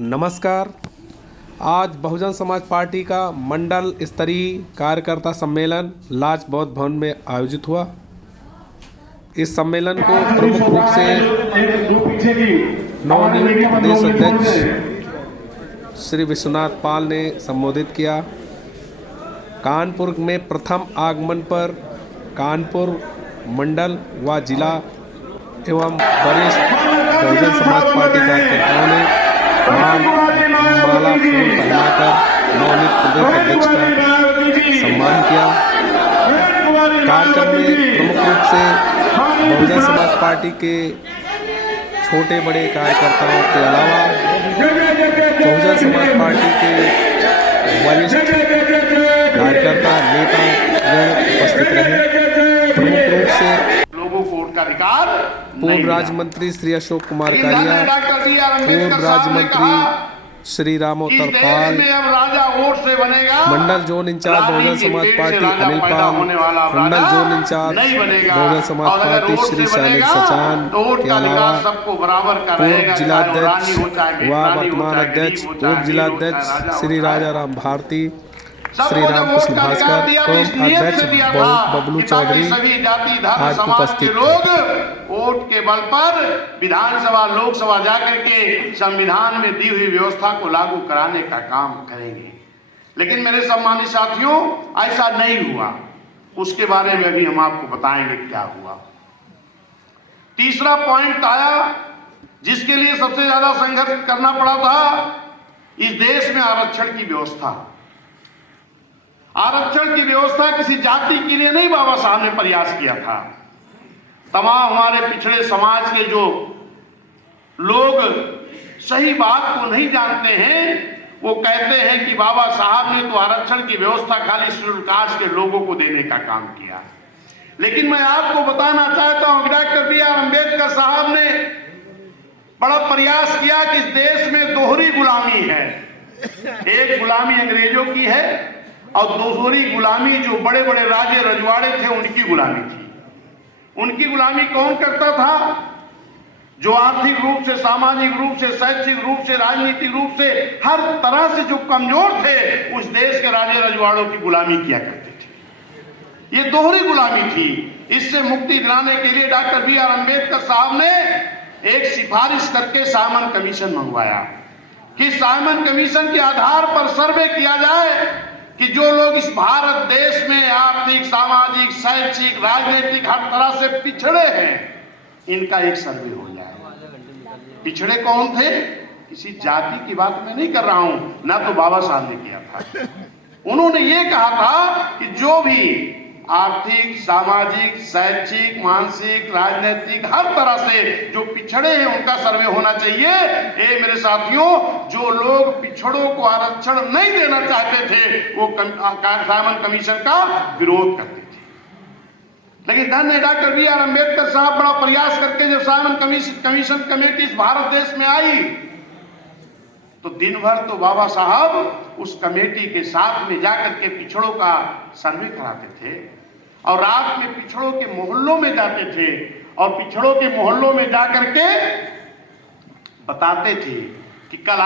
नमस्कार। आज बहुजन समाज पार्टी का मंडल स्तरीय कार्यकर्ता सम्मेलन लाजपत भवन में आयोजित हुआ। इस सम्मेलन को प्रमुख रूप से नवनियुक्त प्रदेश अध्यक्ष श्री विश्वनाथ पाल ने संबोधित किया। कानपुर में प्रथम आगमन पर कानपुर मंडल व जिला एवं वरिष्ठ बहुजन समाज पार्टी कार्यकर्ताओं ने माला फूल पहनाकर नवनियुक्त प्रदेश अध्यक्ष का सम्मान किया। कार्यक्रम में प्रमुख रूप से बहुजन समाज पार्टी के छोटे बड़े कार्यकर्ताओं के अलावा बहुजन समाज पार्टी के वरिष्ठ कार्यकर्ता नेता उपस्थित रहे। प्रमुख रूप से पूर्व राज्य मंत्री श्री अशोक कुमार कालिया, पूर्व राज्य मंत्री श्री रामोत्तर पाल, मंडल zone in charge Bahujan Samaj party Anil पाल, मंडल zone in charge Bahujan Samaj party Shri Shailesh Sachan के अलावा पूर्व जिलाध्यक्ष व वर्तमान अध्यक्ष पूर्व जिलाध्यक्ष श्री राजा राम भारती, श्री रामकृष्ण भास्कर एवं अध्यक्ष बबलू चौधरी आज उपस्थित लोग वोट के बल पर विधानसभा लोकसभा जाकर के संविधान में दी हुई व्यवस्था को लागू कराने का काम करेंगे। लेकिन मेरे सम्मानित साथियों, ऐसा नहीं हुआ। उसके बारे में भी हम आपको बताएंगे क्या हुआ। तीसरा पॉइंट आया जिसके लिए सबसे ज्यादा संघर्ष करना पड़ा था, इस देश में आरक्षण की व्यवस्था। आरक्षण की व्यवस्था किसी जाति के लिए नहीं बाबा साहब ने प्रयास किया था। तमाम हमारे पिछड़े समाज के जो लोग सही बात को नहीं जानते हैं, वो कहते हैं कि बाबा साहब ने तो आरक्षण की व्यवस्था खाली शेड्यूल कास्ट के लोगों को देने का काम किया। लेकिन मैं आपको बताना चाहता हूं कि डॉक्टर बी आर अम्बेडकर साहब ने बड़ा प्रयास किया कि इस देश में दोहरी गुलामी है। एक गुलामी अंग्रेजों की है और दूसरी गुलामी जो बड़े बड़े राजे रजवाड़े थे उनकी गुलामी थी। उनकी गुलामी कौन करता था? जो आर्थिक रूप से, सामाजिक रूप से, शैक्षिक रूप से, राजनीतिक रूप से हर तरह से जो कमजोर थे, उस देश के राजे रजवाड़ों की गुलामी किया करते थे। ये दोहरी गुलामी थी। इससे मुक्ति दिलाने के लिए डॉक्टर बी आर अम्बेडकर साहब ने एक सिफारिश करके साइमन कमीशन मंगवाया कि साइमन कमीशन के आधार पर सर्वे किया जाए कि जो लोग इस भारत देश में आर्थिक, सामाजिक, शैक्षिक, राजनीतिक हर तरह से पिछड़े हैं, इनका एक सर्वे हो जाए। पिछड़े कौन थे? किसी जाति की बात मैं नहीं कर रहा हूं, ना तो बाबा साहब ने किया था। उन्होंने ये कहा था कि जो भी आर्थिक, सामाजिक, शैक्षिक, मानसिक, राजनीतिक हर तरह से जो पिछड़े हैं उनका सर्वे होना चाहिए। ये मेरे साथियों, जो लोग पिछड़ों को आरक्षण नहीं देना चाहते थे वो साइमन कमीशन का विरोध करते थे। लेकिन धन्य डॉक्टर बी आर अम्बेडकर साहब बड़ा प्रयास करके जब साइमन कमीशन कमेटी इस भारत देश में आई तो दिन भर तो बाबा साहब उस कमेटी के साथ में जाकर के पिछड़ों का सर्वे कराते थे और रात में पिछड़ों के मोहल्लों में जाते थे और पिछड़ों के मोहल्लों में जाकर के बताते थे कि कल